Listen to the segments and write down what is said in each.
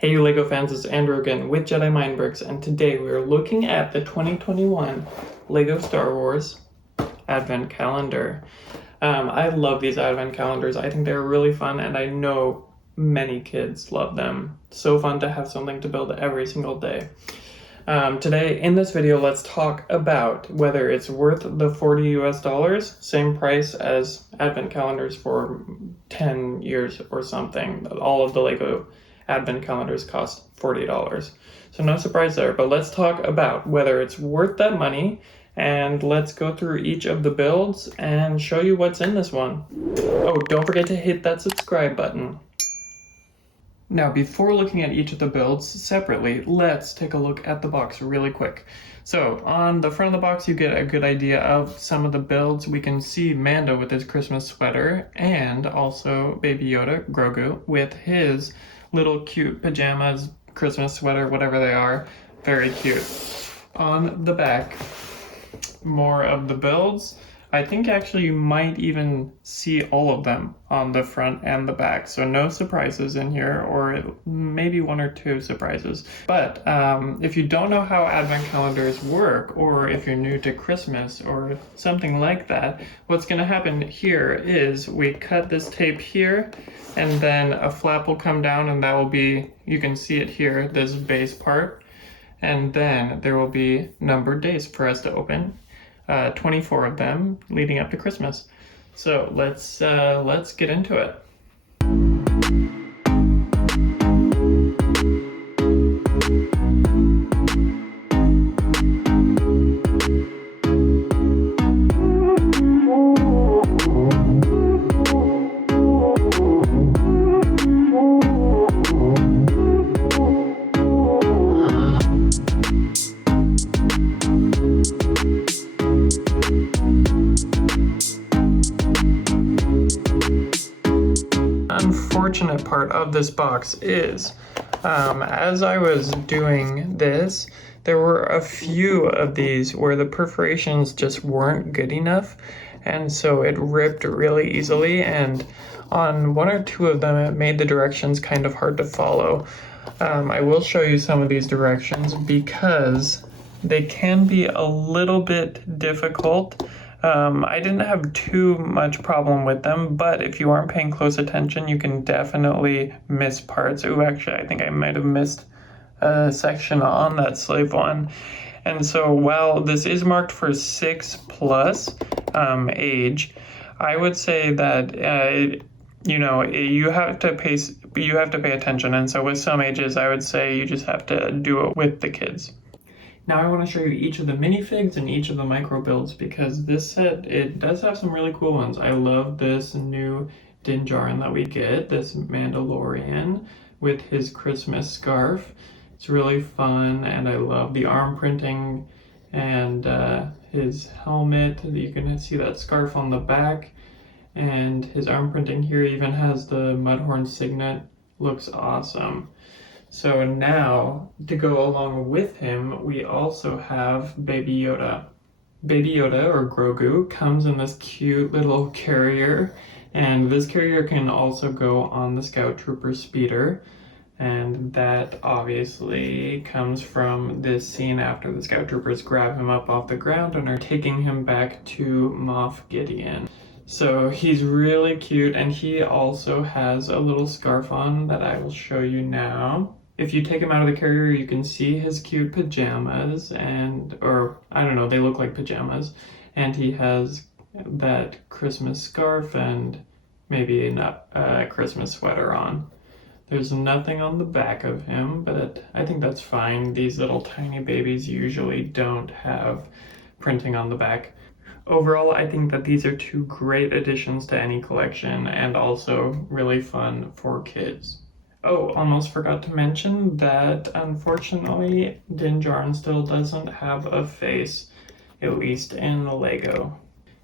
Hey you LEGO fans, it's Andrew again with Jedi Mindbricks, and today we are looking at the 2021 LEGO Star Wars Advent Calendar. I love these Advent Calendars. I think they're really fun, and I know many kids love them. So fun to have something to build every single day. Today in this video, let's talk about whether it's worth the $40 US, same price as Advent Calendars for 10 years or something. All of the LEGO Advent Calendars cost $40. So no surprise there, but let's talk about whether it's worth that money, and let's go through each of the builds and show you what's in this one. Oh, don't forget to hit that subscribe button. Now, before looking at each of the builds separately, let's take a look at the box really quick. So, on the front of the box, you get a good idea of some of the builds. We can see Mando with his Christmas sweater, and also Baby Yoda, Grogu, with his little cute pajamas, Christmas sweater, whatever they are. Very cute. On the back, more of the builds. I think actually you might even see all of them on the front and the back, so no surprises in here, or maybe one or two surprises. But if you don't know how Advent calendars work, or if you're new to Christmas or something like that, what's going to happen here is we cut this tape here, and then a flap will come down, and that will be, you can see it here, this base part, and then there will be numbered days for us to open. 24 of them leading up to Christmas. So let's get into it. Unfortunate part of this box is, as I was doing this, there were a few of these where the perforations just weren't good enough, and so it ripped really easily, and on one or two of them it made the directions kind of hard to follow. I will show you some of these directions because they can be a little bit difficult. I didn't have too much problem with them, but if you aren't paying close attention, you can definitely miss parts. Ooh, actually, I think I might have missed a section on that slave one. And so while this is marked for 6+ age, I would say that, you have to pay attention. And so with some ages, I would say you just have to do it with the kids. Now I want to show you each of the minifigs and each of the micro builds, because this set, it does have some really cool ones. I love this new Din Djarin that we get, this Mandalorian with his Christmas scarf. It's really fun, and I love the arm printing and his helmet. You can see that scarf on the back, and his arm printing here even has the Mudhorn signet. Looks awesome. So now, to go along with him, we also have Baby Yoda. Baby Yoda, or Grogu, comes in this cute little carrier, and this carrier can also go on the Scout Trooper speeder, and that obviously comes from this scene after the Scout Troopers grab him up off the ground and are taking him back to Moff Gideon. So he's really cute, and he also has a little scarf on that I will show you now. If you take him out of the carrier, you can see his cute pajamas, or I don't know, they look like pajamas. And he has that Christmas scarf and maybe a Christmas sweater on. There's nothing on the back of him, but I think that's fine. These little tiny babies usually don't have printing on the back. Overall, I think that these are two great additions to any collection, and also really fun for kids. Oh, almost forgot to mention that unfortunately Din Djarin still doesn't have a face, at least in the LEGO.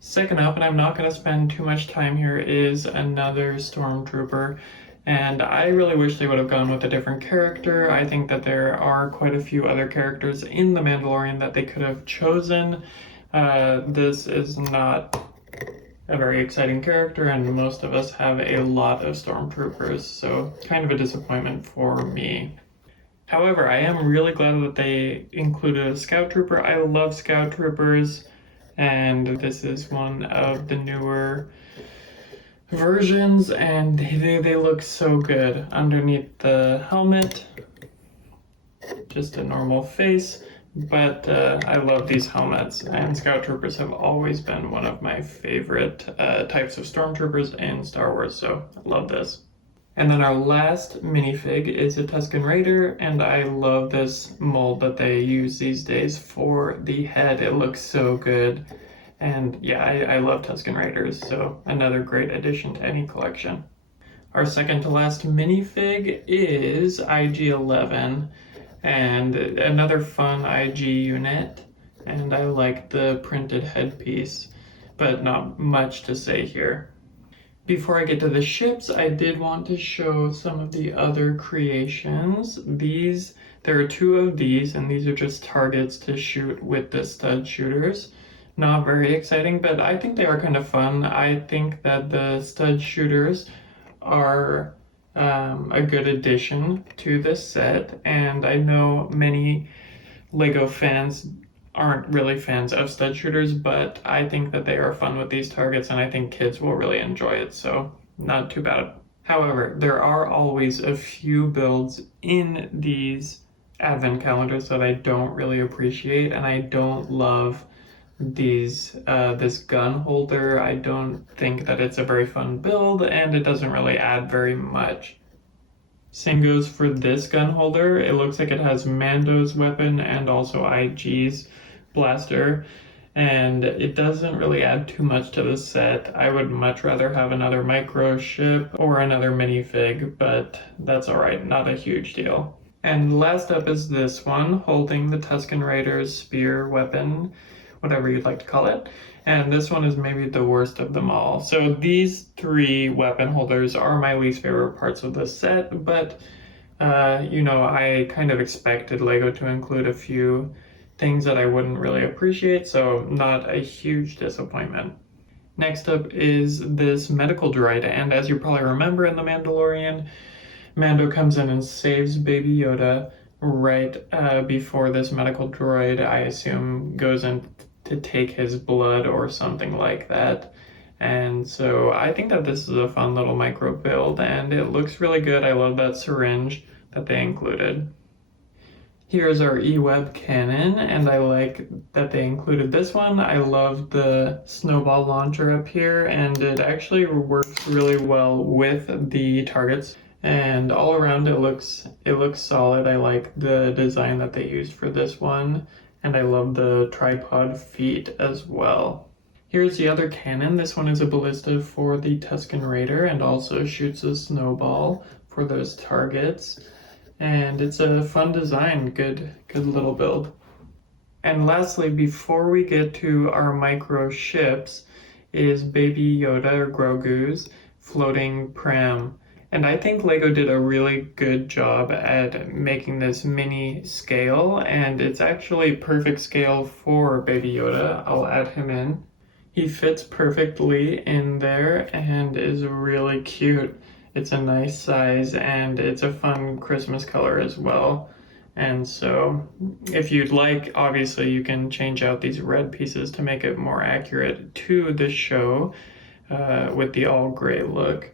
Second up, and I'm not going to spend too much time here, is another Stormtrooper, and I really wish they would have gone with a different character. I think that there are quite a few other characters in The Mandalorian that they could have chosen. This is not a very exciting character, and most of us have a lot of stormtroopers, so kind of a disappointment for me. However, I am really glad that they included a scout trooper. I love scout troopers, and this is one of the newer versions, and they look so good. Underneath the helmet, just a normal face, but I love these helmets, and scout troopers have always been one of my favorite types of stormtroopers in Star Wars, so I love this. And then our last minifig is a Tusken Raider, and I love this mold that they use these days for the head. It looks so good. And yeah, I love Tusken Raiders, so another great addition to any collection. Our second to last minifig is IG-11, and another fun IG unit, and I like the printed headpiece, but not much to say here. Before I get to the ships, I did want to show some of the other creations. There are two of these, and these are just targets to shoot with the stud shooters. Not very exciting, but I think they are kind of fun. I think that the stud shooters are a good addition to this set, and I know many LEGO fans aren't really fans of stud shooters, but I think that they are fun with these targets, and I think kids will really enjoy it, so not too bad. However, there are always a few builds in these advent calendars that I don't really appreciate, and I don't love this gun holder. I don't think that it's a very fun build, and it doesn't really add very much. Same goes for this gun holder. It looks like it has Mando's weapon and also IG's blaster, and it doesn't really add too much to the set. I would much rather have another micro ship or another minifig, but that's alright, not a huge deal. And last up is this one, holding the Tusken Raider's spear weapon, whatever you'd like to call it. And this one is maybe the worst of them all. So these three weapon holders are my least favorite parts of the set, but I kind of expected LEGO to include a few things that I wouldn't really appreciate, so not a huge disappointment. Next up is this medical droid, and as you probably remember in The Mandalorian, Mando comes in and saves Baby Yoda right before this medical droid, I assume, goes in to take his blood or something like that. And so I think that this is a fun little micro build, and it looks really good. I love that syringe that they included. Here's our E-Web cannon, and I like that they included this one. I love the snowball launcher up here, and it actually works really well with the targets. And all around it looks solid. I like the design that they used for this one, and I love the tripod feet as well. Here's the other cannon. This one is a ballista for the Tusken Raider and also shoots a snowball for those targets. And it's a fun design, good little build. And lastly, before we get to our micro ships, is Baby Yoda or Grogu's floating pram. And I think LEGO did a really good job at making this mini scale, and it's actually perfect scale for Baby Yoda. I'll add him in. He fits perfectly in there and is really cute. It's a nice size, and it's a fun Christmas color as well. And so if you'd like, obviously you can change out these red pieces to make it more accurate to the show with the all gray look.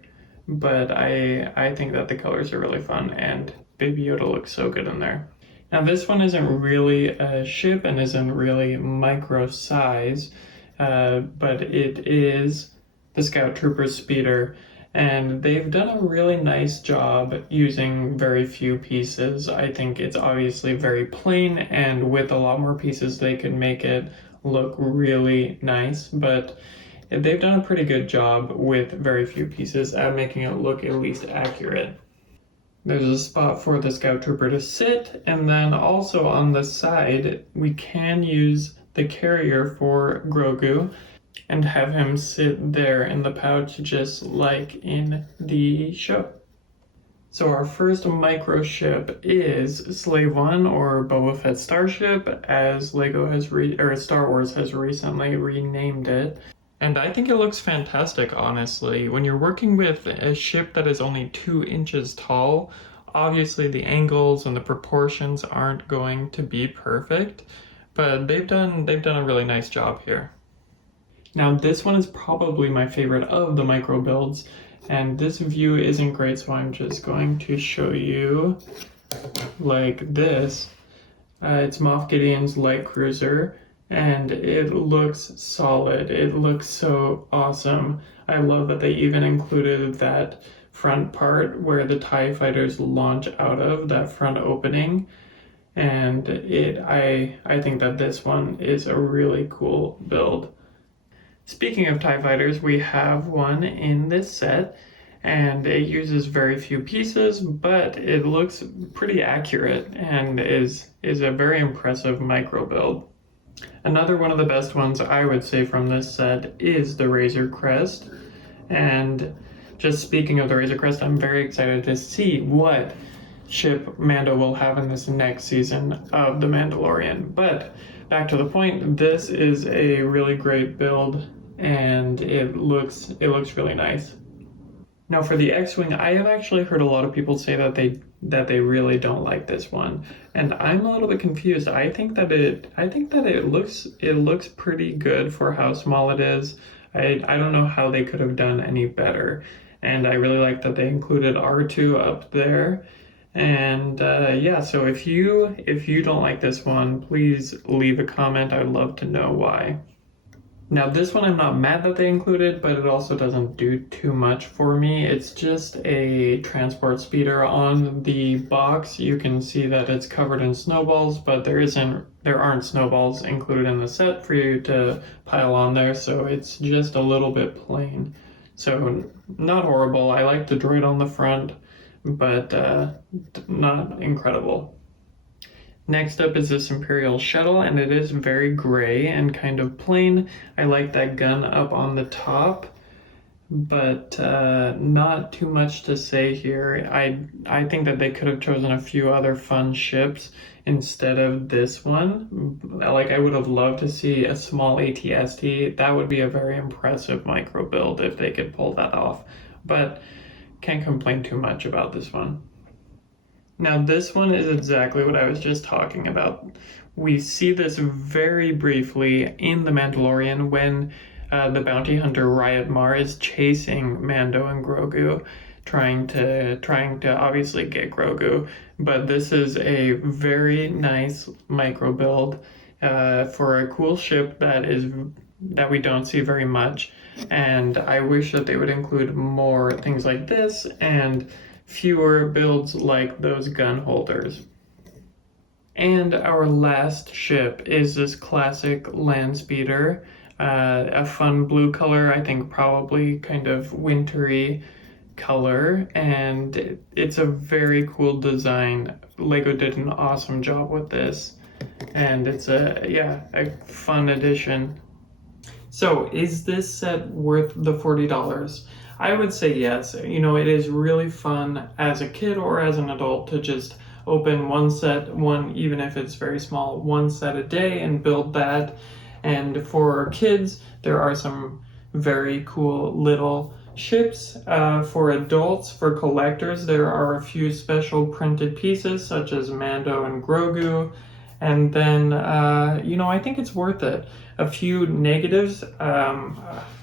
But I think that the colors are really fun, and Baby Yoda looks so good in there. Now this one isn't really a ship and isn't really micro size, but it is the Scout Trooper speeder. And they've done a really nice job using very few pieces. I think it's obviously very plain, and with a lot more pieces they could make it look really nice, but they've done a pretty good job with very few pieces at making it look at least accurate. There's a spot for the Scout Trooper to sit, and then also on the side we can use the carrier for Grogu and have him sit there in the pouch just like in the show. So our first micro ship is Slave One, or Boba Fett Starship, as Star Wars has recently renamed it. And I think it looks fantastic, honestly. When you're working with a ship that is only 2 inches tall, obviously the angles and the proportions aren't going to be perfect, but they've done a really nice job here. Now this one is probably my favorite of the micro builds, and this view isn't great, so I'm just going to show you like this. It's Moff Gideon's light cruiser, and it looks solid. It looks so awesome. I love that they even included that front part where the TIE fighters launch out of, that front opening. And I think that this one is a really cool build. Speaking of TIE fighters, we have one in this set, and it uses very few pieces, but it looks pretty accurate and is a very impressive micro build. Another one of the best ones I would say from this set is the Razor Crest. And just speaking of the Razor Crest, I'm very excited to see what ship Mando will have in this next season of The Mandalorian. But back to the point, this is a really great build, and it looks really nice. Now for the X-Wing, I have actually heard a lot of people say that they really don't like this one, and I'm a little bit confused. I think that it looks pretty good for how small it is. I don't know how they could have done any better, and I really like that they included R2 up there. And yeah, so if you don't like this one, please leave a comment. I would love to know why. Now this one I'm not mad that they included, but it also doesn't do too much for me. It's just a transport speeder. On the box you can see that it's covered in snowballs, but there aren't snowballs included in the set for you to pile on there, so it's just a little bit plain. So not horrible. I like the droid on the front, but not incredible. Next up is this Imperial shuttle, and it is very gray and kind of plain. I like that gun up on the top, but not too much to say here. I think that they could have chosen a few other fun ships instead of this one. Like, I would have loved to see a small AT-ST. That would be a very impressive micro build if they could pull that off, but can't complain too much about this one. Now this one is exactly what I was just talking about. We see this very briefly in The Mandalorian when the bounty hunter Riot Mar is chasing Mando and Grogu, trying to obviously get Grogu. But this is a very nice micro build for a cool ship that we don't see very much. And I wish that they would include more things like this and fewer builds like those gun holders. And our last ship is this classic land speeder, a fun blue color, I think probably kind of wintry color, and it's a very cool design. Lego did an awesome job with this, and it's a fun addition. So is this set worth the $40? I would say yes. You know, it is really fun as a kid or as an adult to just open one set, even if it's very small, one set a day and build that. And for kids, there are some very cool little ships. For adults, for collectors, there are a few special printed pieces such as Mando and Grogu. And then, I think it's worth it. A few negatives,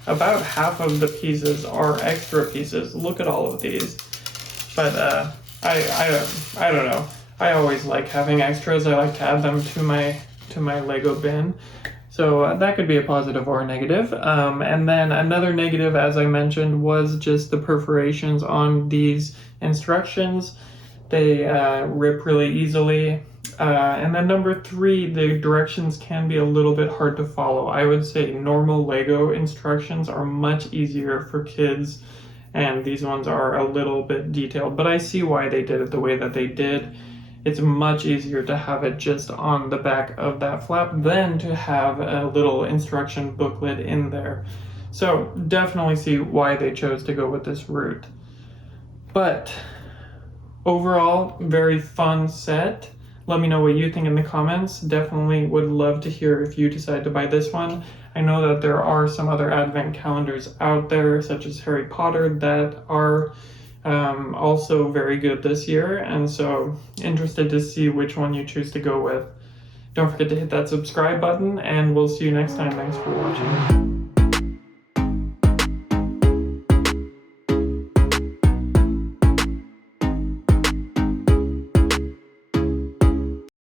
about half of the pieces are extra pieces. Look at all of these. But I don't know. I always like having extras. I like to add them to my Lego bin. So that could be a positive or a negative. And then another negative, as I mentioned, was just the perforations on these instructions. They rip really easily. And then number 3, the directions can be a little bit hard to follow. I would say normal Lego instructions are much easier for kids, and these ones are a little bit detailed, but I see why they did it the way that they did. It's much easier to have it just on the back of that flap than to have a little instruction booklet in there. So definitely see why they chose to go with this route. But overall, very fun set. Let me know what you think in the comments. Definitely would love to hear if you decide to buy this one. I know that there are some other advent calendars out there, such as Harry Potter, that are also very good this year, and so interested to see which one you choose to go with. Don't forget to hit that subscribe button, and we'll see you next time. Thanks for watching.